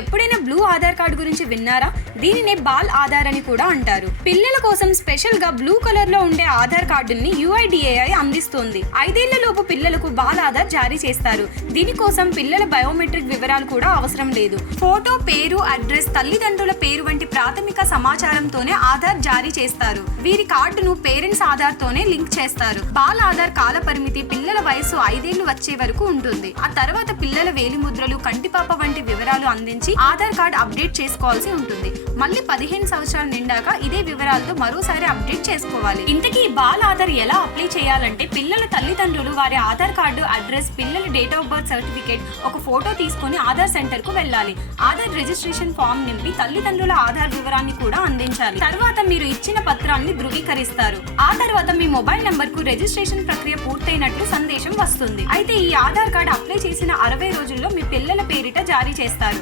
ఎప్పుడైనా blue Aadhaar card గురించి విన్నారా? దీనినే బాల్ ఆధార్ అని కూడా అంటారు. పిల్లల కోసం స్పెషల్ గా బ్లూ కలర్ లో ఉండే ఆధార్ కార్డుని UIDAI అందిస్తోంది. 5 ఏళ్ల లోపు పిల్లలకు బాల్ ఆధార్ జారీ చేస్తారు. దీనికోసం పిల్లల బయోమెట్రిక్ వివరాలు కూడా అవసరం లేదు. ఫోటో, పేరు, అడ్రస్, తల్లిదండ్రుల పేరు వంటి ప్రాథమిక సమాచారంతోనే ఆధార్ జారీ చేస్తారు. వీరి కార్డును పేరెంట్స్ ఆధార్ తోనే లింక్ చేస్తారు. బాల్ ఆధార్ కాల పరిమితి పిల్లల వయసు 5 ఏళ్లు వచ్చే వరకు ఉంటుంది. ఆ తర్వాత పిల్లల వేలిముద్రలు, కంటిపాప వంటి వివరాలు అందించి ఆధార్ కార్డ్ అప్డేట్ చేసుకోవాల్సి ఉంటుంది. మళ్ళీ 15 సంవత్సరాలు నిండాక ఇదే వివరాలతో మరోసారి అప్డేట్ చేసుకోవాలి. ఇంతకీ బాల్ ఆధార్ ఎలా అప్లై చేయాలంటే పిల్లల తల్లిదండ్రులు వారి ఆధార్ కార్డు, అడ్రస్, పిల్లల డేట్ ఆఫ్ బర్త్ సర్టిఫికేట్, ఒక ఫోటో తీసుకొని ఆధార్ సెంటర్ కు వెళ్ళాలి. ఆధార్ రిజిస్ట్రేషన్ ఫామ్ నింపి తల్లిదండ్రుల ఆధార్ వివరాన్ని కూడా అందించాలి. తర్వాత మీరు ఇచ్చిన పత్రాన్ని ధృవీకరిస్తారు. ఆ తర్వాత మీ మొబైల్ నంబర్ కు రిజిస్ట్రేషన్ ప్రక్రియ పూర్తయినట్లు సందేశం వస్తుంది. అయితే ఈ ఆధార్ కార్డు అప్లై చేసిన 60 రోజుల్లో మీ పిల్లల పేరిట జారీ చేస్తారు.